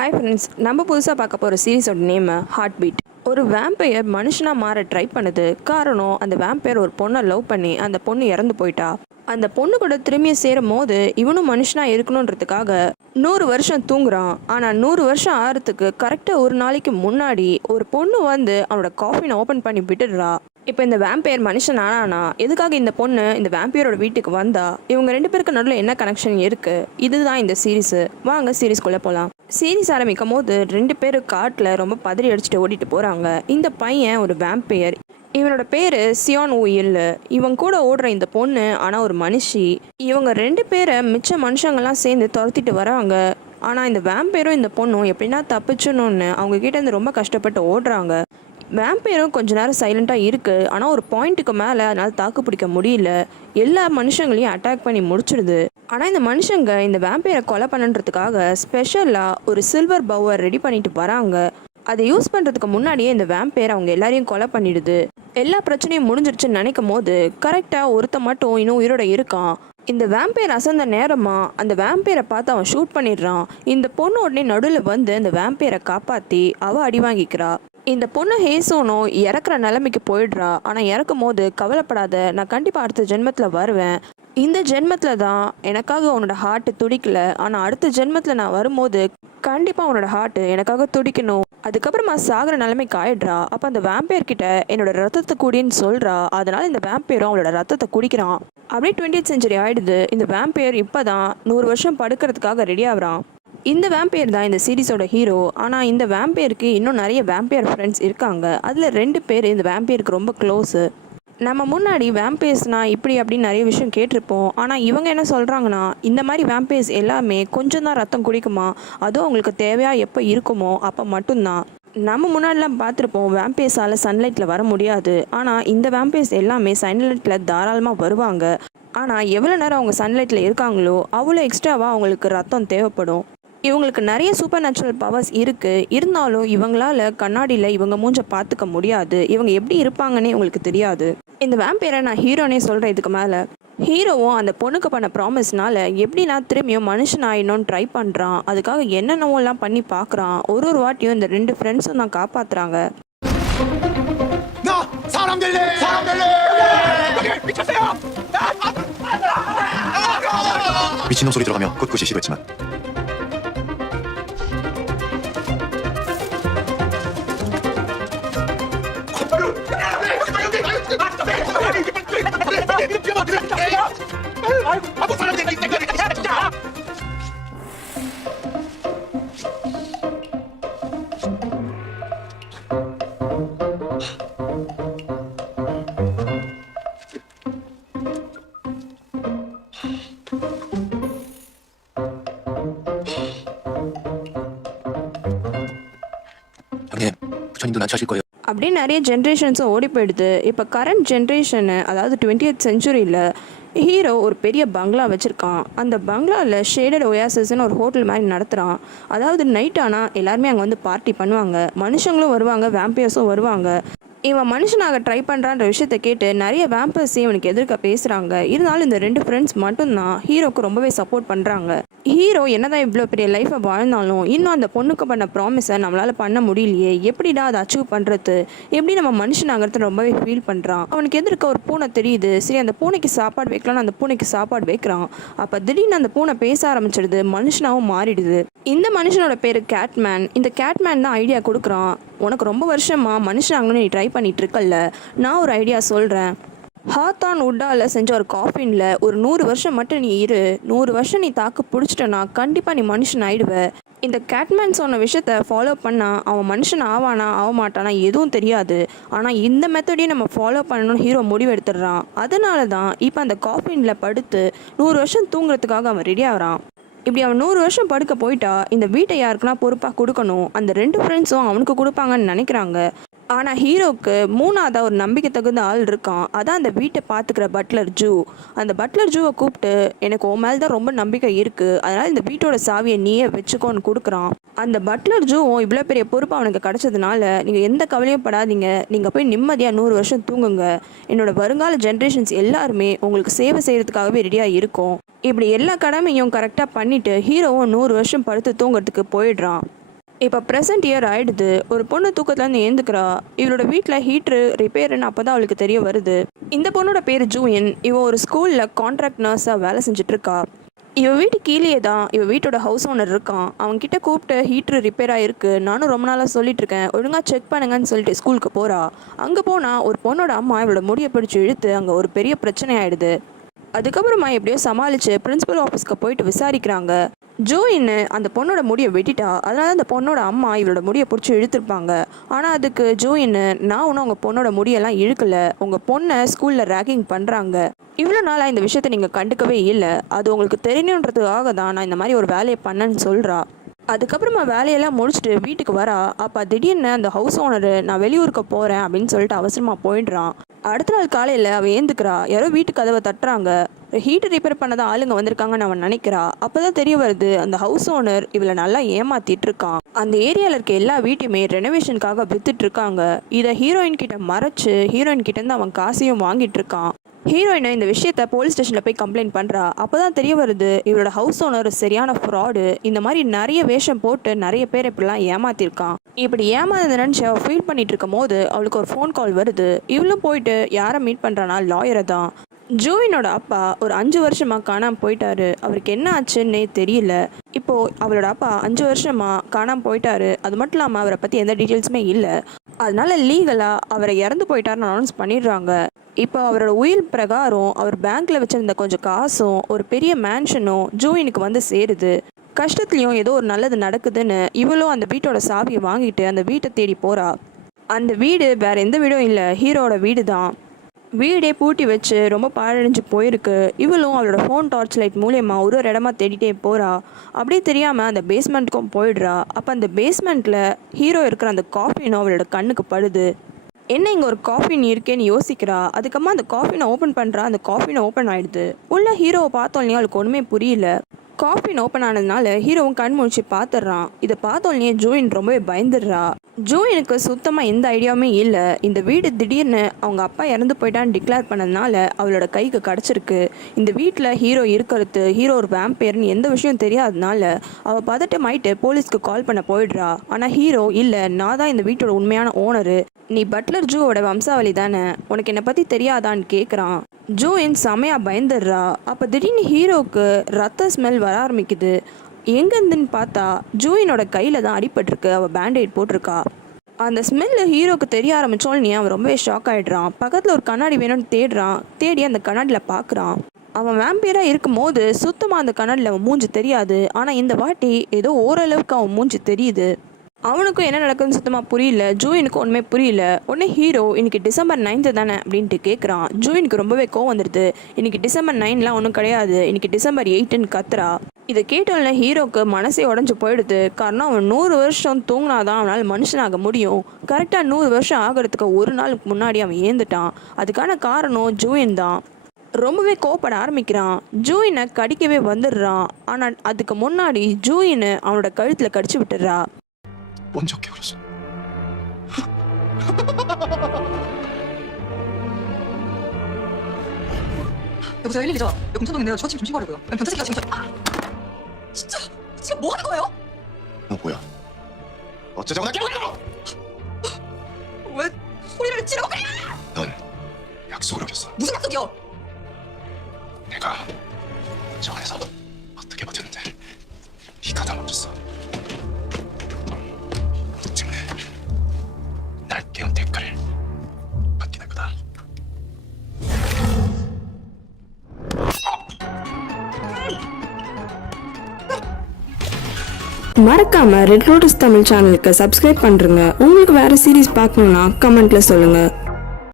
Hi friends, நம்ம புதுசாக பார்க்க போகிற சீரீஸோட நேம் ஹார்ட் பீட். ஒரு வேம்பையர் மனுஷனாக மாற ட்ரை பண்ணுது. காரணம், அந்த வேம்பையர் ஒரு பொண்ணை லவ் பண்ணி அந்த பொண்ணு இறந்து போயிட்டா. அந்த பொண்ணு கூட திரும்பிய சேரும் போது இவனும் மனுஷனாக இருக்கணுன்றதுக்காக 100 வருஷம் தூங்குறான். ஆனால் 100 வருஷம் ஆகிறதுக்கு கரெக்டாக ஒரு நாளைக்கு முன்னாடி ஒரு பொண்ணு வந்து அவனோட காஃபினை ஓப்பன் பண்ணி விட்டுடுறா. இப்போ இந்த வேம்பையர் மனுஷன் ஆனானா எதுக்காக இந்த பொண்ணு இந்த வேம்பையரோட வீட்டுக்கு வந்தா? இவங்க 2 பேருக்கு நடுவில் என்ன கனெக்ஷன் இருக்கு? இதுதான் இந்த சீரீஸு. வாங்க சீரீஸ்குள்ளே போகலாம். சீரீஸ் ஆரம்பிக்கும் போது 2 பேர் காட்டில் ரொம்ப பதறி அடிச்சுட்டு ஓடிட்டு போகிறாங்க. இந்த பையன் ஒரு வேம்பையர். இவனோட பேர் சியான் ஊ இல்லை. இவன் கூட ஓடுற இந்த பொண்ணு ஆனால் ஒரு மனுஷி. இவங்க 2 பேரை மிச்ச மனுஷங்கள்லாம் சேர்ந்து துரத்திட்டு வராங்க. ஆனால் இந்த வேம்பையரும் இந்த பொண்ணும் எப்படின்னா தப்பிச்சணுன்னு அவங்க கிட்ட இருந்து ரொம்ப கஷ்டப்பட்டு ஓடுறாங்க. வேம்பையரும் கொஞ்ச நேரம் சைலண்ட்டாக இருக்குது. ஆனால் ஒரு பாயிண்ட்டுக்கு மேலே அதனால் தாக்கு பிடிக்க முடியல. எல்லா மனுஷங்களையும் அட்டாக் பண்ணி முடிச்சிடுது. ஆனால் இந்த மனுஷங்க இந்த வேம்பையரை கொலை பண்ணுறதுக்காக ஸ்பெஷலாக ஒரு சில்வர் பவர் ரெடி பண்ணிட்டு வராங்க. அதை யூஸ் பண்ணுறதுக்கு முன்னாடியே இந்த வேம்பையர் அவங்க எல்லாரையும் கொலை பண்ணிடுது. எல்லா பிரச்சனையும் முடிஞ்சிருச்சுன்னு நினைக்கும் போது கரெக்டாக ஒருத்த மட்டும் இன்னும் உயிரோட இருக்கான். இந்த வேம்பையர் அசந்த நேரமா அந்த வேம்பையரை பார்த்து அவன் ஷூட் பண்ணிடுறான். இந்த பொண்ணு உடனே நடுவில் வந்து இந்த வேம்பையரை காப்பாற்றி அவள் அடி வாங்கிக்கிறா. இந்த பொண்ணு ஹேசோனும் இறக்குற நிலைமைக்கு போயிடுறா. ஆனால் இறக்கும் போது கவலைப்படாத, நான் கண்டிப்பாக அடுத்த ஜென்மத்தில் வருவேன். இந்த ஜென்மத்தில் தான் எனக்காக உன்னோட ஹார்ட்டு துடிக்கல, ஆனால் அடுத்த ஜென்மத்தில் நான் வரும்போது கண்டிப்பாக உன்னோட ஹார்ட்டு எனக்காக துடிக்கணும். அதுக்கப்புறமா சாகிற நிலைமைக்கு ஆயிடுறா. அப்போ அந்த வேம்பையர் கிட்ட என்னோட ரத்தத்தை குடின்னு சொல்கிறா. அதனால் இந்த வேம்பையரும் அவளோட ரத்தத்தை குடிக்கிறான். அப்படியே 20th செஞ்சுரி ஆயிடுது. இந்த வேம்பையர் இப்போ தான் 100 வருஷம் படுக்கிறதுக்காக ரெடி ஆகுறான். இந்த வேம்பையர் தான் இந்த சீரீஸோட ஹீரோ. ஆனால் இந்த வேம்பையருக்கு இன்னும் நிறைய வேம்பையர் ஃப்ரெண்ட்ஸ் இருக்காங்க. அதில் 2 பேர் இந்த வேம்பையருக்கு ரொம்ப க்ளோஸு. நம்ம முன்னாடி வேம்பையர்ஸ்னா இப்படி அப்படின்னு நிறைய விஷயம் கேட்டிருப்போம். ஆனால் இவங்க என்ன சொல்கிறாங்கன்னா, இந்த மாதிரி வேம்பையர்ஸ் எல்லாமே கொஞ்சம் தான் ரத்தம் குடிக்குமா, அதுவும் அவங்களுக்கு தேவையாக எப்போ இருக்குமோ அப்போ மட்டும்தான். நம்ம முன்னாடிலாம் பார்த்துருப்போம் வேம்பையர்ஸால் சன்லைட்டில் வர முடியாது. ஆனால் இந்த வேம்பையர்ஸ் எல்லாமே சன்லைட்டில் தாராளமாக வருவாங்க. ஆனால் எவ்வளோ நேரம் அவங்க சன்லைட்டில் இருக்காங்களோ அவ்வளோ எக்ஸ்ட்ராவாக அவங்களுக்கு ரத்தம் தேவைப்படும். இவங்களுக்கு நிறைய சூப்பர் நேச்சுரல் பவர்ஸ் இருக்குது. இருந்தாலும் இவங்களால கண்ணாடியில் இவங்க மூஞ்ச பார்த்துக்க முடியாது. இவங்க எப்படி இருப்பாங்கன்னே இவங்களுக்கு தெரியாது. இந்த வேம்பையரை நான் ஹீரோனே சொல்கிறேன். இதுக்கு மேலே ஹீரோவும் அந்த பொண்ணுக்கு பண்ண ப்ராமிஸ்னால எப்படின்னா திரும்பியும் மனுஷன் ஆயிடணும்னு ட்ரை பண்ணுறான். அதுக்காக என்னென்னவோலாம் பண்ணி பார்க்குறான். ஒரு வாட்டியும் இந்த 2 ஃப்ரெண்ட்ஸும் தான் காப்பாற்றுறாங்க. 미친놈 소리 들어가며 꿋꿋이 시도했지만 형님, 부처님도 난처하실 거예요. அப்படியே நிறைய ஜென்ரேஷன்ஸும் ஓடி போயிடுது. இப்போ கரண்ட் ஜென்ரேஷனு, அதாவது 20th செஞ்சுரியில் ஹீரோ ஒரு பெரிய பங்களா வச்சுருக்கான். அந்த பங்களாவில் ஷேடட் ஒயாசிஸ்ன்னு ஒரு ஹோட்டல் மாதிரி நடத்துகிறான். அதாவது நைட் ஆனால் எல்லாருமே அங்கே வந்து பார்ட்டி பண்ணுவாங்க. மனுஷங்களும் வருவாங்க, வேம்பையர்ஸும் வருவாங்க. இவன் மனுஷனாக ட்ரை பண்ணுறான்ற விஷயத்த கேட்டு நிறைய வேம்பர்ஸ் இவனுக்கு எதிர்க்க பேசுகிறாங்க. இருந்தாலும் இந்த 2 ஃப்ரெண்ட்ஸ் மட்டும்தான் ஹீரோக்கு ரொம்பவே சப்போர்ட் பண்ணுறாங்க. ஹீரோ என்னதான் இவ்வளோ பெரிய லைஃப்பை வாழ்ந்தாலும் இன்னும் அந்த பொண்ணுக்கு பண்ண ப்ராமிஸை நம்மளால் பண்ண முடியலையே, எப்படிடா அதை அச்சீவ் பண்ணுறது, எப்படி நம்ம மனுஷனாகிறது ரொம்பவே ஃபீல் பண்ணுறான். அவனுக்கு எதிர்க்க ஒரு பூனை தெரியுது. சரி, அந்த பூனைக்கு சாப்பாடு வைக்கலான்னு அந்த பூனைக்கு சாப்பாடு வைக்கிறான். அப்போ திடீர்னு அந்த பூனை பேச ஆரம்பிச்சிடுது, மனுஷனாகவும் மாறிடுது. இந்த மனுஷனோட பேர் கேட்மேன். இந்த கேட்மேன் தான் ஐடியா கொடுக்குறான். உனக்கு ரொம்ப வருஷமா மனுஷனாகணும்னு நீ ட்ரை பண்ணிட்டு இருக்கல்ல, நான் ஒரு ஐடியா சொல்கிறேன். ஹாத்தான் உட்டால் செஞ்ச ஒரு காஃபினில் ஒரு 100 வருஷம் மட்டும் நீ இரு. 100 வருஷம் நீ தாக்கு பிடிச்சிட்டனா கண்டிப்பாக நீ மனுஷன் ஆயிடுவ. இந்த கேட்மேன் சொன்ன விஷயத்த ஃபாலோ பண்ணால் அவன் மனுஷன் ஆவானா ஆக மாட்டானா எதுவும் தெரியாது. ஆனால் இந்த மெத்தடையும் நம்ம ஃபாலோ பண்ணணும்னு ஹீரோ முடிவு எடுத்துடுறான். அதனால தான் இப்போ அந்த காஃபினில் படுத்து 100 வருஷம் தூங்குறதுக்காக அவன் ரெடி ஆகிறான். இப்படி அவன் 100 வருஷம் படுக்க போயிட்டா இந்த வீட்டை யாருக்குன்னா பொறுப்பாக கொடுக்கணும். அந்த 2 ஃப்ரெண்ட்ஸும் அவனுக்கு கொடுப்பாங்கன்னு நினைக்கிறாங்க. ஆனால் ஹீரோவுக்கு 3ஆவதாக ஒரு நம்பிக்கை தகுந்த ஆள் இருக்கான். அதான் அந்த வீட்டை பார்த்துக்கிற பட்லர் ஜூ. அந்த பட்லர் ஜூவை கூப்பிட்டு, எனக்கு உன் மேலே தான் ரொம்ப நம்பிக்கை இருக்குது, அதனால் இந்த வீட்டோட சாவியை நீயே வச்சுக்கோன்னு கொடுக்குறான். அந்த பட்லர் ஜூவும் இவ்வளோ பெரிய பொறுப்பு அவனுக்கு கிடச்சதுனால, நீங்கள் எந்த கவலையும் படாதீங்க, நீங்கள் போய் நிம்மதியாக 100 வருஷம் தூங்குங்க, என்னோட வருங்கால ஜென்ரேஷன்ஸ் எல்லாருமே உங்களுக்கு சேவை செய்கிறதுக்காகவே ரெடியாக இருக்கும். இப்படி எல்லா கடமையும் கரெக்டாக பண்ணிவிட்டு ஹீரோவும் 100 வருஷம் படுத்து தூங்குறதுக்கு போயிடுறான். இப்போ ப்ரெசன்ட் இயர் ஆயிடுது. ஒரு பொண்ணு தூக்கத்துலேருந்து ஏந்துக்கிறா. இவளோட வீட்டில் ஹீட்ரு ரிப்பேருன்னு அப்போ தான் அவளுக்கு தெரிய வருது. இந்த பொண்ணோட பேர் ஜூயின். இவ ஒரு ஸ்கூலில் கான்ட்ராக்ட் நர்ஸாக வேலை செஞ்சிட்ருக்கா. இவ வீட்டு கீழே தான் இவ வீட்டோட ஹவுஸ் ஓனர் இருக்கான். அவன்கிட்ட கூப்பிட்டு ஹீட்ரு ரிப்பேர் ஆகிருக்கு, நானும் ரொம்ப நாளாக சொல்லிட்டு இருக்கேன், ஒழுங்காக செக் பண்ணுங்கன்னு சொல்லிட்டு ஸ்கூலுக்கு போகிறா. அங்கே போனால் ஒரு பொண்ணோட அம்மா இவளோட முடியை பிடிச்சி இழுத்து அங்கே ஒரு பெரிய பிரச்சனை ஆகிடுது. அதுக்கப்புறமா எப்படியோ சமாளித்து பிரின்சிபல் ஆஃபீஸ்க்கு போயிட்டு விசாரிக்கிறாங்க. ஜூயின் அந்த பொண்ணோட முடியை வெட்டிட்டா. அதனால அந்த பொண்ணோட அம்மா இவளோட முடியை பிடிச்சி இழுத்துருப்பாங்க. ஆனால் அதுக்கு ஜூயின், நான் ஒன்றும் உங்கள் பொண்ணோட முடியெல்லாம் இழுக்கலை, உங்கள் பொண்ணை ஸ்கூலில் ரேகிங் பண்ணுறாங்க, இவ்வளோ நாளாக இந்த விஷயத்தை நீங்கள் கண்டுக்கவே இல்லை, அது உங்களுக்கு தெரியணுன்றதுக்காக தான் நான் இந்த மாதிரி ஒரு வேலையை பண்ணேன்னு சொல்கிறா. அதுக்கப்புறமா வேலையெல்லாம் முடிச்சுட்டு வீட்டுக்கு வரா. அப்போ திடீர்னு அந்த ஹவுஸ் ஓனரு, நான் வெளியூருக்கு போகிறேன் அப்படின்னு சொல்லிட்டு அவசரமாக போயிடுறான். அடுத்த நாள் காலையில் அவள் ஏந்துக்கிறா. யாரோ வீட்டு கதவை தட்டுறாங்க. ஹீட்டர் ரிப்பேர் பண்ணதான் ஆளுங்க வந்திருக்காங்கன்னு அவன் நினைக்கிறா. அப்போதான் தெரிய வருது அந்த ஹவுஸ் ஓனர் இவளை நல்லா ஏமாத்திட்டு இருக்கான். அந்த ஏரியாவில் இருக்க எல்லா வீட்டையுமே ரெனோவேஷனுக்காக வித்துட்டு இருக்காங்க. இதை ஹீரோயின் கிட்ட மறைச்சு ஹீரோயின் கிட்ட இருந்து அவன் காசையும் வாங்கிட்டு இருக்கான். ஹீரோயின் இந்த விஷயத்த போலீஸ் ஸ்டேஷனில் போய் கம்ப்ளைண்ட் பண்ணுறா. அப்போ தான் தெரிய வருது இவளோட ஹவுஸ் ஓனர் சரியான ஃப்ராடு. இந்த மாதிரி நிறைய வேஷம் போட்டு நிறைய பேர் இப்படிலாம் ஏமாத்திருக்கான். இப்படி ஏமாந்தது நினச்சி அவள் ஃபீல் பண்ணிட்டு இருக்கும் போது அவளுக்கு ஒரு ஃபோன் கால் வருது. இவளும் போயிட்டு யாரை மீட் பண்ணுறானா, லாயரை தான். ஜூயினோட அப்பா ஒரு 5 வருஷமாக காணாமல் போயிட்டாரு. அவருக்கு என்ன ஆச்சுன்னே தெரியல. இப்போது அவளோட அப்பா 5 வருஷமாக காணாமல் போயிட்டாரு. அது மட்டும் இல்லாமல் அவரை பற்றி எந்த டீட்டெயில்ஸுமே இல்லை. அதனால லீகலாக அவரை இறந்து போயிட்டாருன்னு அனௌன்ஸ் பண்ணிடுறாங்க. இப்போ அவரோட உயில் பிரகாரம் அவர் பேங்க்கில் வச்சுருந்த கொஞ்சம் காசும் ஒரு பெரிய மேன்ஷனும் ஜூயினுக்கு வந்து சேருது. கஷ்டத்துலேயும் ஏதோ ஒரு நல்லது நடக்குதுன்னு இவளும் அந்த வீட்டோட சாவியை வாங்கிட்டு அந்த வீட்டை தேடி போகிறா. அந்த வீடு வேறு எந்த வீடும் இல்லை, ஹீரோட வீடு தான். வீடே பூட்டி வச்சு ரொம்ப பாழடைஞ்சு போயிருக்கு. இவளும் அவளோட ஃபோன் டார்ச் லைட் மூலயமா ஒரு இடமா தேடிட்டே போகிறா. அப்படியே தெரியாமல் அந்த பேஸ்மெண்ட்டுக்கும் போயிடுறா. அப்போ அந்த பேஸ்மெண்ட்டில் ஹீரோ இருக்கிற அந்த காஃபினும் அவளோட கண்ணுக்கு படுது. என்ன இங்கே ஒரு காஃபின் இருக்கேன்னு யோசிக்கிறா. அதுக்கப்புறமா அந்த காஃபினை ஓப்பன் பண்ணுறா. அந்த காஃபினை ஓப்பன் ஆகிடுது. உள்ள ஹீரோவை பார்த்தோன்னே அவளுக்கு ஒன்றுமே புரியல. காஃபின் ஓப்பன் ஆனதுனால ஹீரோவும் கண் முழிச்சு பார்த்துட்றான். இதை பார்த்தோன்னே ஜூயின் ரொம்பவே பயந்துடுறா. ஜூயினுக்கு சுத்தமாக எந்த ஐடியாவுமே இல்லை. இந்த வீடு திடீர்னு அவங்க அப்பா இறந்து போயிட்டான்னு டிக்ளேர் பண்ணதுனால அவளோட கைக்கு கிடச்சிருக்கு. இந்த வீட்டில் ஹீரோ இருக்கிறது, ஹீரோ ஒரு வேம்பயர்னு எந்த விஷயம் தெரியாதனால அவள் பதட்டமாயிட்டு போலீஸ்க்கு கால் பண்ண போயிடுறா. ஆனால் ஹீரோ, இல்லை, நான் தான் இந்த வீட்டோட உண்மையான ஓனரு, நீ பட்லர் ஜூவோட வம்சாவளி தானே, உனக்கு என்னை பற்றி தெரியாதான்னு கேட்குறான். ஜூயின் செமையாக பயந்துடுறா. அப்போ திடீர்னு ஹீரோவுக்கு ரத்த ஸ்மெல் வர ஆரம்பிக்குது. எங்கேருந்துன்னு பார்த்தா ஜூயினோட கையில் தான் அடிபட்டிருக்கு. அவள் பேண்டேட் போட்டிருக்கா. அந்த ஸ்மெல்லு ஹீரோக்கு தெரிய ஆரம்பித்தோன்னே அவன் ரொம்பவே ஷாக் ஆகிடுறான். பக்கத்தில் ஒரு கண்ணாடி வேணும்னு தேடி அந்த கண்ணாடியில் பார்க்குறான். அவன் வேம்பியராக இருக்கும் போது சுத்தமாக அந்த கண்ணாடியில் அவன் மூஞ்சி தெரியாது. ஆனால் இந்த வாட்டி ஏதோ ஓரளவுக்கு அவன் மூஞ்சி தெரியுது. அவனுக்கும் என்ன நடக்குதுன்னு சுத்தமாக புரியல. ஜூயினுக்கும் ஒன்றுமே புரியல. உடனே ஹீரோ, இன்னைக்கு டிசம்பர் 9 தானே அப்படின்ட்டு கேட்குறான். ஜூயினுக்கு ரொம்பவே கோவம் வந்துடுது. இன்னைக்கு டிசம்பர் 9லாம் ஒன்றும் கிடையாது, இன்னைக்கு டிசம்பர் 8ன்னு கத்துறா. இதை கேட்டோன்னே ஹீரோக்கு மனசே உடஞ்சி போயிடுது. காரணம் அவன் 100 வருஷம் தூங்கினாதான் அவனால் மனுஷனாக முடியும். கரெக்டாக 100 வருஷம் ஆகிறதுக்கு ஒரு நாளுக்கு முன்னாடி அவன் ஏந்துட்டான். அதுக்கான காரணம் ஜூயின் தான். ரொம்பவே கோவப்பட ஆரம்பிக்கிறான். ஜூயினை கடிக்கவே வந்துடுறான். ஆனால் அதுக்கு முன்னாடி ஜூயினை அவனோட கழுத்தில் கடிச்சு விட்டுடுறா. 먼저 깨버렸어. 여보세요, 112죠? 여기 공천동인데요. 저 지금 좀 신고하려고요. 경찰 새끼가 지금 진짜 지금 뭐 하는 거예요? 너 뭐야? 어쩌자고 나 깨버려! 왜 소리를 지르고 그래? 넌 약속을 어겼어. 무슨 약속이요? 내가 저 안에서 어떻게 버텼는데 네가 다 멈췄어. 때문에 날 깨운 대가를 받게 될 거다. மறக்காம ரெட் லோட்டஸ் தமிழ் சேனலுக்கு சப்ஸ்கிரைப் பண்ணுறங்க. உங்களுக்கு வேறு சீரிஸ் பார்க்கணுன்னா கமெண்ட்டில் சொல்லுங்கள்.